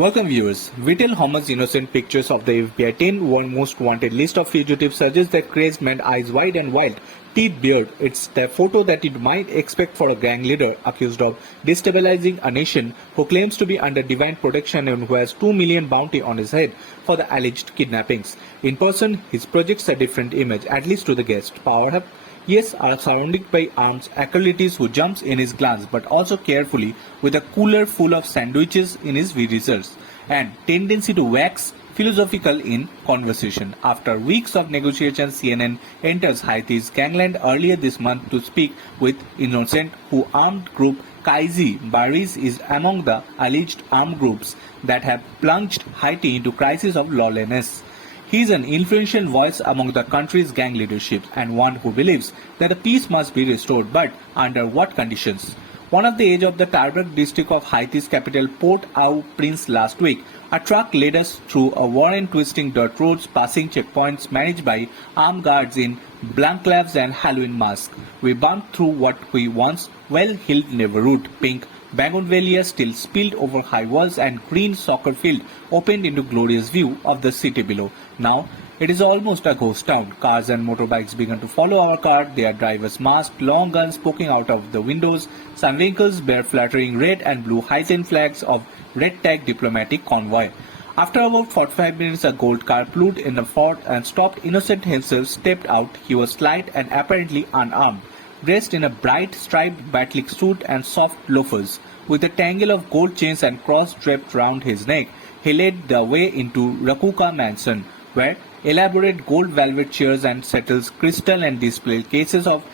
Welcome viewers. Vital Homer's innocent pictures of the FBI 10 most wanted list of fugitives suggest that crazed men eyes wide and wild, teeth bared. It's the photo that you might expect for a gang leader accused of destabilizing a nation who claims to be under divine protection and who has 2 million bounty on his head for the alleged kidnappings. In person, his projects a different image, at least to the guest. Power yes, are surrounded by armed acolytes who jumps in his glance, but also carefully with a cooler full of sandwiches in his visors, and tendency to wax philosophical in conversation. After weeks of negotiations, CNN enters Haiti's gangland earlier this month to speak with Innocent, who armed group Kaizi Baris is among the alleged armed groups that have plunged Haiti into crisis of lawlessness. He is an influential voice among the country's gang leadership and one who believes that the peace must be restored, but under what conditions? One of the edge of the Tarbac district of Haiti's capital Port-au-Prince last week, a truck led us through a warren-twisting dirt roads passing checkpoints managed by armed guards in balaclavas and Halloween masks. We bumped through what we once well-heeled neighborhood, pink Bougainvillea still spilled over high walls and green soccer field opened into glorious view of the city below. Now, it is almost a ghost town. Cars and motorbikes began to follow our car, their drivers masked, long guns poking out of the windows. Some vehicles bear fluttering red and blue Haitian flags of red tag diplomatic convoy. After about 45 minutes, a gold car pulled in the fort and stopped. Innocent himself stepped out. He was slight and apparently unarmed, dressed in a bright striped batik suit and soft loafers. With a tangle of gold chains and cross draped round his neck, he led the way into Rakuka Mansion, where elaborate gold velvet chairs and settles, crystal and display cases of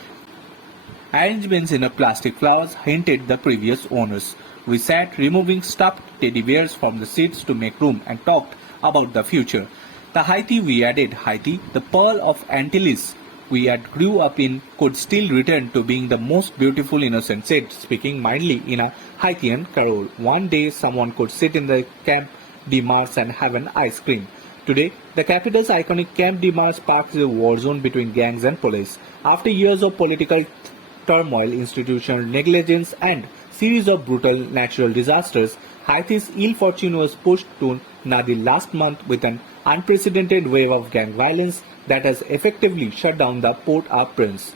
arrangements in a plastic flowers hinted the previous owners. We sat, removing stuffed teddy bears from the seats to make room, and talked about the future. The Haiti we added, Haiti, the pearl of Antilles we had grew up in, could still return to being the most beautiful, Innocent said, speaking mildly in a Haitian carol. One day someone could sit in the Camp de Mars and have an ice cream. Today, the capital's iconic Camp de Mars Park is a war zone between gangs and police. After years of political turmoil, institutional negligence and series of brutal natural disasters, Haiti's ill fortune was pushed to Nadi last month with an unprecedented wave of gang violence that has effectively shut down the Port-au-Prince.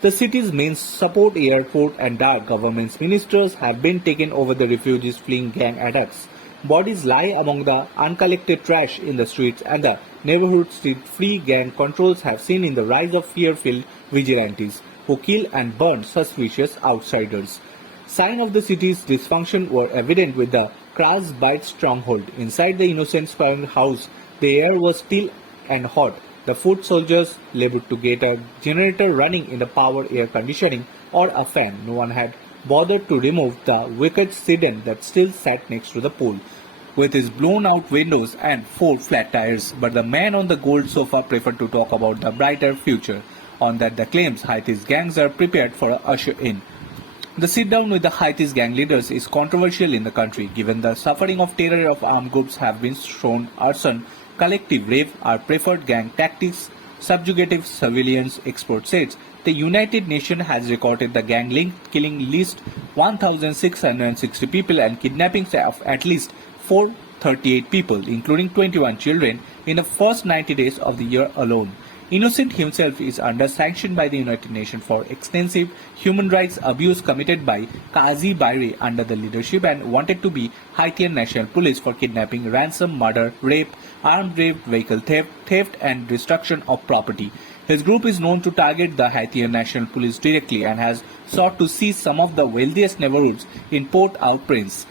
The city's main support airport and dark government's ministers have been taken over the refugees fleeing gang attacks. Bodies lie among the uncollected trash in the streets, and the neighborhood street-free gang controls have seen in the rise of fear-filled vigilantes who kill and burn suspicious outsiders. Signs of the city's dysfunction were evident with the Krasbite stronghold. Inside the Innocent Square house, the air was still and hot. The foot soldiers labored to get a generator running in the power air conditioning or a fan. No one had bothered to remove the wicked sedan that still sat next to the pool, with its blown-out windows and 4 flat tires. But the man on the gold sofa preferred to talk about the brighter future, on that the claims Haiti's gangs are prepared for a usher-in. The sit-down with the Haiti's gang leaders is controversial in the country, given the suffering of terror of armed groups have been shown arson, collective rape are preferred gang tactics, subjugative surveillance, expert says. The United Nations has recorded the gang-linked killing list 1,660 people and kidnappings of at least 438 people, including 21 children, in the first 90 days of the year alone. Innocent himself is under sanction by the United Nations for extensive human rights abuse committed by Kazi Bairi under the leadership and wanted to be Haitian National Police for kidnapping, ransom, murder, rape, armed rape, vehicle theft and destruction of property. His group is known to target the Haitian National Police directly and has sought to seize some of the wealthiest neighborhoods in Port-au-Prince.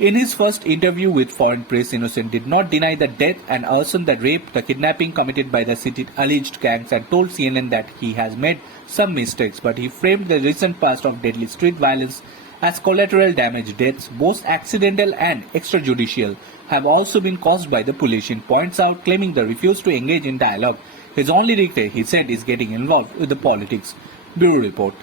In his first interview with foreign press, Innocent did not deny the death and arson, the rape, the kidnapping committed by the city's alleged gangs, and told CNN that he has made some mistakes, but he framed the recent past of deadly street violence as collateral damage. Deaths, both accidental and extrajudicial, have also been caused by the police, he points out, claiming they refuse to engage in dialogue. His only regret, he said, is getting involved with the politics. Bureau Report.